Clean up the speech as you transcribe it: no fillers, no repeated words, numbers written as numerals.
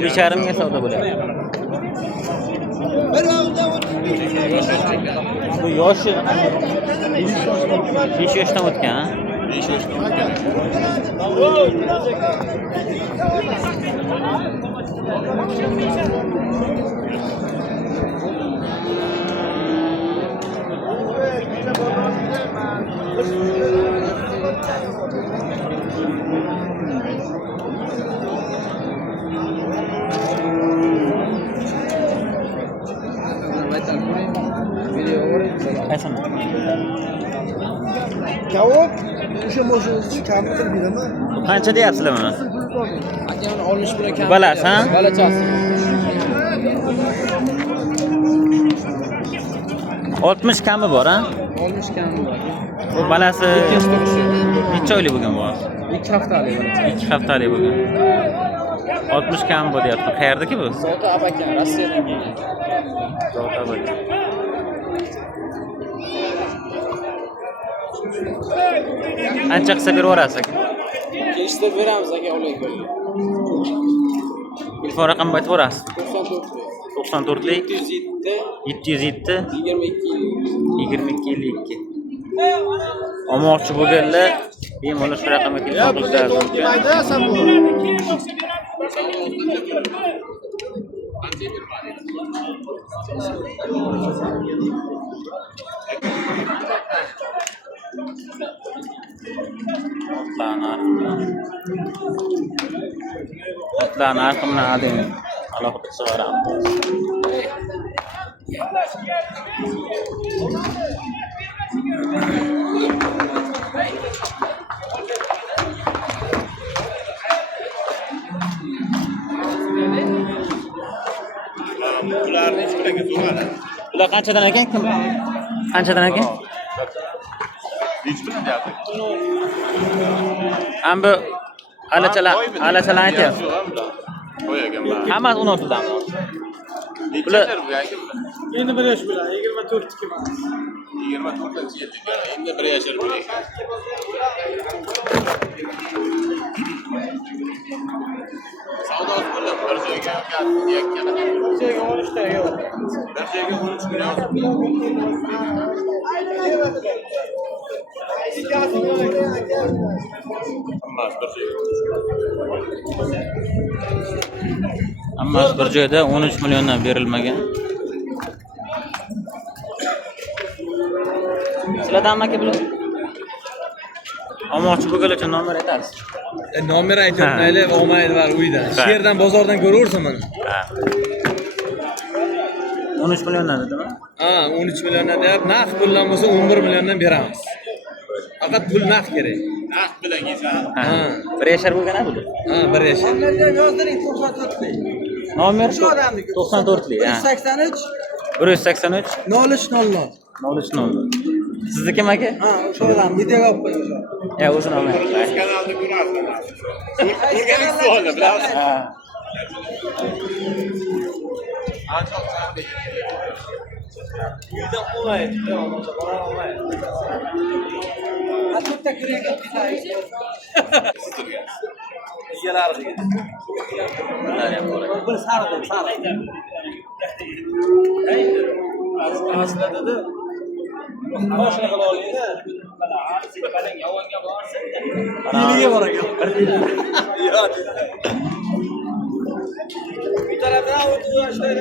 Dışarımga savdo bo'ladi. Bu yoshi 5 yoshdan o'tgan, ha? 5 yoshdan o'tgan. Qaysin? Kavok, o'sha mo'shingizni kamni qilib beraman. Qancha deyapsizlar buni? Akam olmish bilan kam. Balasi, ha? Balachasi. 60 kami bor, ha? 60 kami bor. Bu balasi necha oylik bo'lgan bu? 2 haftalik balacha. 2 haftalik bo'lgan. 60 kami bor deyapti. Qayerdaki bu? Zota abakan, Rossiyadan kelgan. Zota abakan. Ancha qilsa beraverasiz. Kelishda beramiz aka olaylik. Telefon raqamini aytib berasiz. 94 94lik 707 22 52. Olmoqchi bo'lganlar bemalol shu raqamga telefon qilishlari mumkin. Maydasan bu. Otlar narxini ading alohida chiqaramiz. Ularni hech kimga so'radi. Bular qanchadan ekan? Qanchadan ekan? Hech kim deyapti. Ambi alachalar aytyapti. Qo'yagan bor. Hammasi 16 dan. Bular bu aka. Endi bir yosh bilan 24 emas. 24-ga endi 1 yashar bo'ladi. Savdosi bo'lib bir joyga yakkana. Bir joyga 13 ta yo'q. Bir joyga 13 million. Hammasi bir joyda 13 milliondan berilmagan. Sizlardan aka bular? Olmoqchi bo'lganlar uchun nomer aytasiz. Nomer aytmayli, olmaydi var uyda. Sherdan bozordan ko'raversan mana. Ha. 13 milliondan dedimi? Ha, 13 milliondan deyap, naqd puldan bo'lsa 11 milliondan beramiz. Faqat pul naqd kerak. Naqd bilan kelsa. Ha. 1 yashar bo'lgan-a bu? Ha, 1 yashar. Yozdiring 94lik. Nomer 94lik. 183 183 0300. 0300. Sizniki kim aka? Ha, o'sha odam videoga olib qo'ying. Ya, o'zi nomer. Kanalda ko'rasiz. O'rganib soldi, bilasiz. Ha. Uydan olmaydi. Hatto kirega bitay. Yiyalar qilgan. Bir sariq. Aslida dedi. Boshqa qila olaydi. Yiliga bor ekan. Bir tarafdan o'tib yoshlar